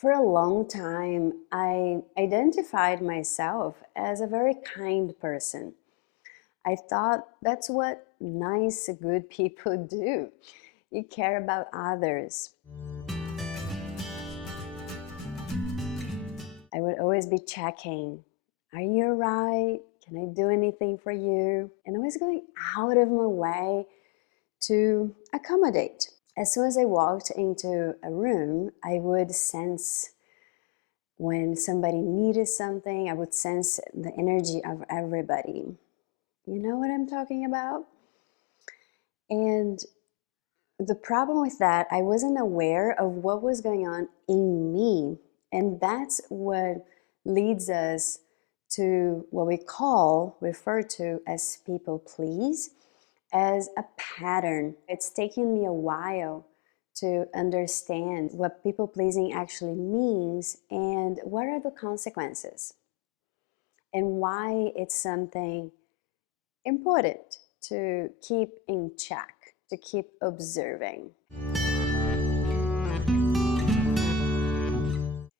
For a long time, I identified myself as a very kind person. I thought that's what nice, good people do. You care about others. I would always be checking, are you all right? Can I do anything for you? And always going out of my way to accommodate. As soon as I walked into a room, I would sense when somebody needed something, I would sense the energy of everybody. You know what I'm talking about? And the problem with that, I wasn't aware of what was going on in me. And that's what leads us to what refer to as people please, as a pattern. It's taken me a while to understand what people pleasing actually means and what are the consequences and why it's something important to keep in check, to keep observing.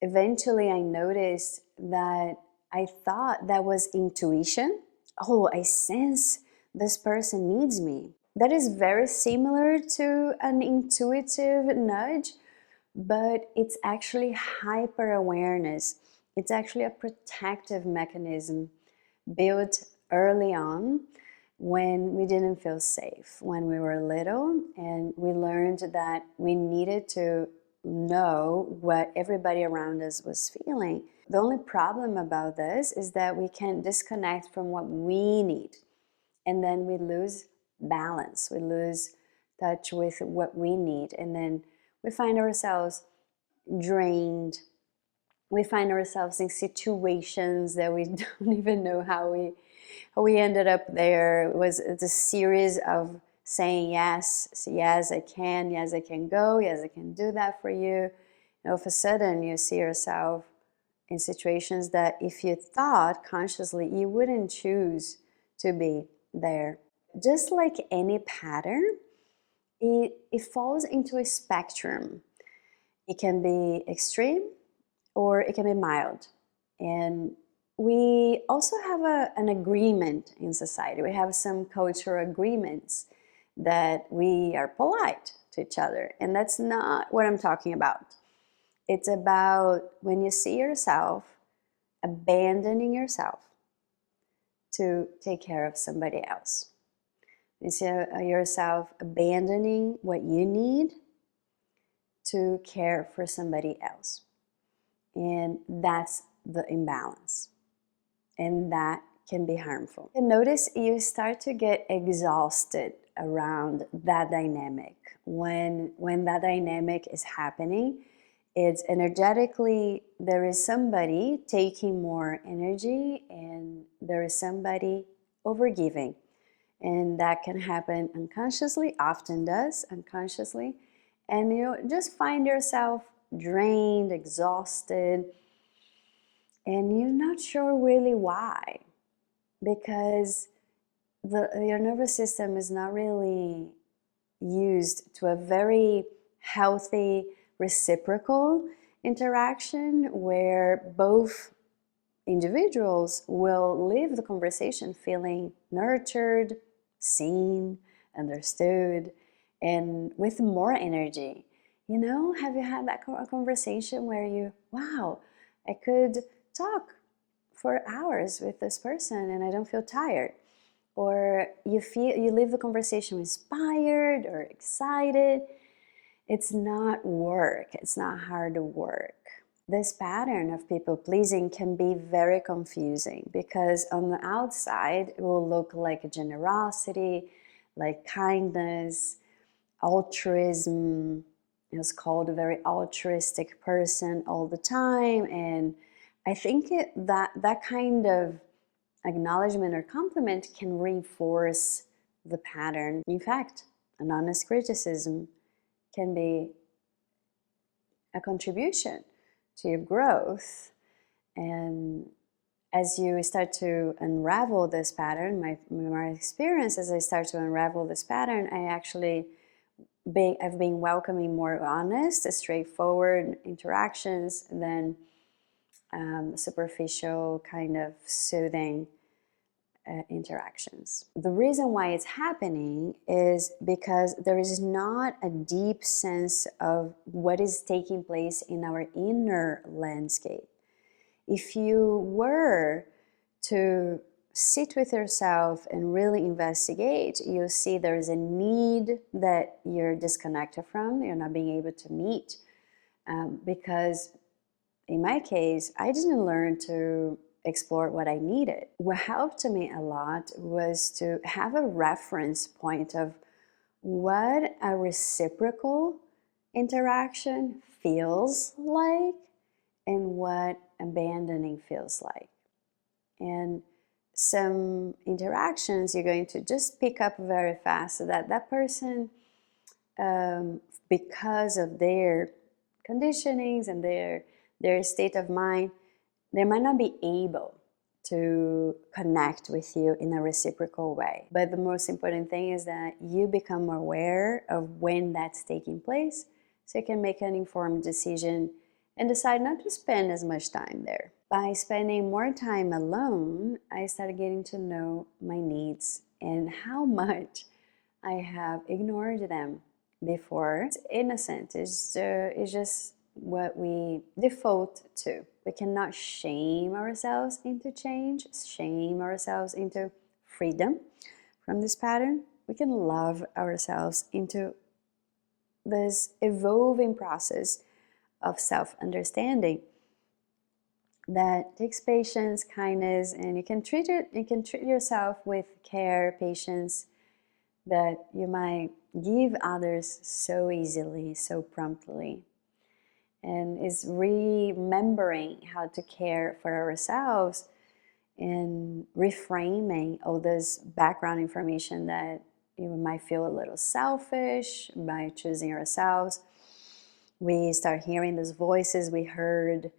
Eventually, I noticed that I thought that was intuition. Oh, I sense this person needs me. That is very similar to an intuitive nudge, but it's actually hyper awareness. It's actually a protective mechanism built early on when we didn't feel safe, when we were little, and we learned that we needed to know what everybody around us was feeling. The only problem about this is that we can disconnect from what we need, and then we lose balance, we lose touch with what we need, and then we find ourselves drained. We find ourselves in situations that we don't even know how we ended up there. It was the series of saying yes, yes I can, yes I can go, yes I can do that for you. And all of a sudden you see yourself in situations that if you thought consciously you wouldn't choose to be there. Just like any pattern, it falls into a spectrum. It can be extreme or it can be mild. And we also have an agreement in society. We have some cultural agreements that we are polite to each other. And that's not what I'm talking about. It's about when you see yourself abandoning yourself to take care of somebody else. You see yourself abandoning what you need to care for somebody else. And that's the imbalance. And that can be harmful. And notice you start to get exhausted around that dynamic. When that dynamic is happening, it's energetically, there is somebody taking more energy and there is somebody overgiving. And that can happen unconsciously, often does unconsciously. And you just find yourself drained, exhausted, and you're not sure really why, because your nervous system is not really used to a very healthy reciprocal interaction where both individuals will leave the conversation feeling nurtured, seen, understood, and with more energy. You know, have you had that conversation where wow, I could talk for hours with this person and I don't feel tired? Or you leave the conversation inspired or excited. It's not work, it's not hard work. This pattern of people pleasing can be very confusing because on the outside it will look like generosity, like kindness, altruism. Is called a very altruistic person all the time, and I think that kind of acknowledgement or compliment can reinforce the pattern. In fact, an honest criticism can be a contribution to your growth. And as you start to unravel this pattern, my experience as I start to unravel this pattern, I actually I've been welcoming more honest, straightforward interactions than superficial, kind of soothing interactions. The reason why it's happening is because there is not a deep sense of what is taking place in our inner landscape. If you were to sit with yourself and really investigate, you'll see there's a need that you're disconnected from, you're not being able to meet. Because in my case, I didn't learn to explore what I needed. What helped me a lot was to have a reference point of what a reciprocal interaction feels like and what abandoning feels like. And some interactions you're going to just pick up very fast, so that that person, because of their conditionings and their state of mind, they might not be able to connect with you in a reciprocal way. But the most important thing is that you become aware of when that's taking place, so you can make an informed decision and decide not to spend as much time there. By spending more time alone, I started getting to know my needs and how much I have ignored them before. It's innocent, it's just what we default to. We cannot shame ourselves into change, shame ourselves into freedom from this pattern. We can love ourselves into this evolving process of self-understanding that takes patience, kindness, and you can treat yourself with care, patience, that you might give others so easily, so promptly. And is remembering how to care for ourselves and reframing all this background information that you might feel a little selfish by choosing ourselves. We start hearing those voices we heard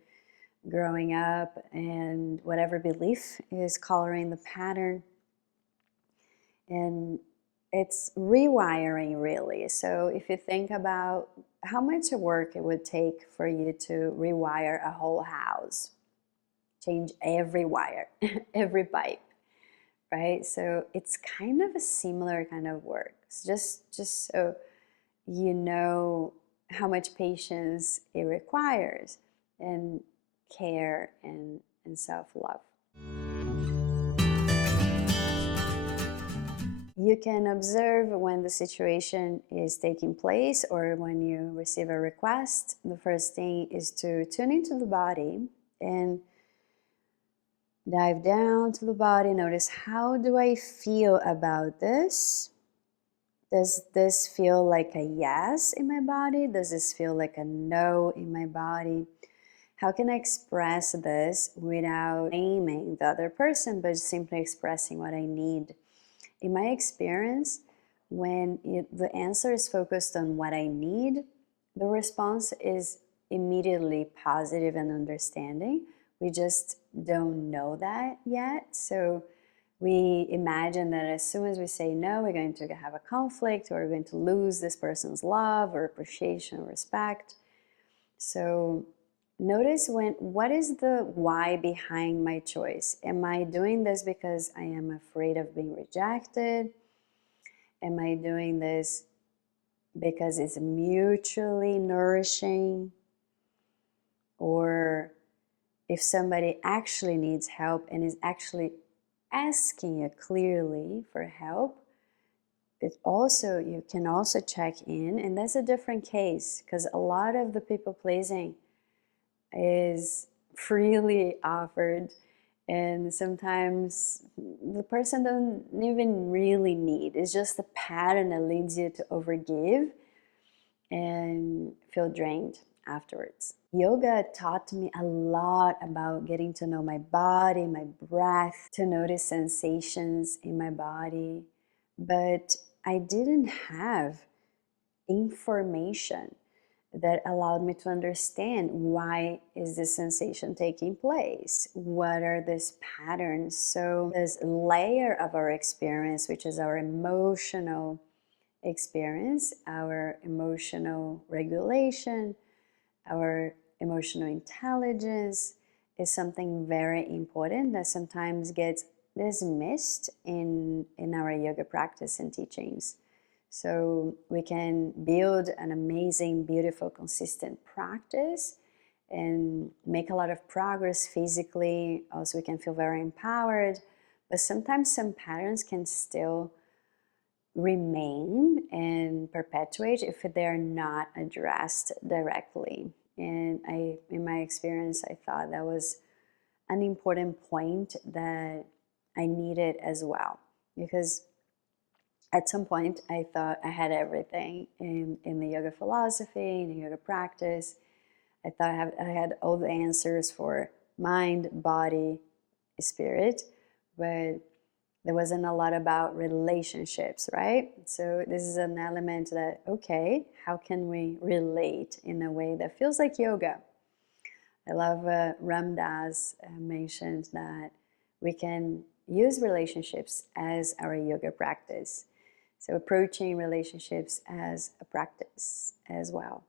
growing up and whatever belief is coloring the pattern. And it's rewiring, really. So if you think about how much work it would take for you to rewire a whole house, change every wire, every pipe, right? So it's kind of a similar kind of work. Just so you know how much patience it requires, and care and self-love. You can observe when the situation is taking place or when you receive a request. The first thing is to tune into the body and dive down to the body. Notice, how do I feel about this? Does this feel like a yes in my body? Does this feel like a no in my body? How can I express this without blaming the other person, but simply expressing what I need? In my experience, when the answer is focused on what I need, the response is immediately positive and understanding. We just don't know that yet. So we imagine that as soon as we say no, we're going to have a conflict, or we're going to lose this person's love or appreciation or respect. So notice what is the why behind my choice? Am I doing this because I am afraid of being rejected? Am I doing this because it's mutually nourishing? Or if somebody actually needs help and is actually asking you clearly for help, you can also check in, and that's a different case, because a lot of the people pleasing is freely offered, and sometimes the person don't even really need. It's just the pattern that leads you to overgive and feel drained afterwards. Yoga taught me a lot about getting to know my body, my breath, to notice sensations in my body, but I didn't have information that allowed me to understand, why is this sensation taking place? What are these patterns? So this layer of our experience, which is our emotional experience, our emotional regulation, our emotional intelligence is something very important that sometimes gets dismissed in our yoga practice and teachings. So we can build an amazing, beautiful, consistent practice and make a lot of progress physically. Also, we can feel very empowered, but sometimes some patterns can still remain and perpetuate if they're not addressed directly. And in my experience, I thought that was an important point that I needed as well, because at some point I thought I had everything in the yoga philosophy, in the yoga practice. I thought I had all the answers for mind, body, spirit, but there wasn't a lot about relationships, right? So this is an element that, okay, how can we relate in a way that feels like yoga? I love Ram Dass mentioned that we can use relationships as our yoga practice. So approaching relationships as a practice as well.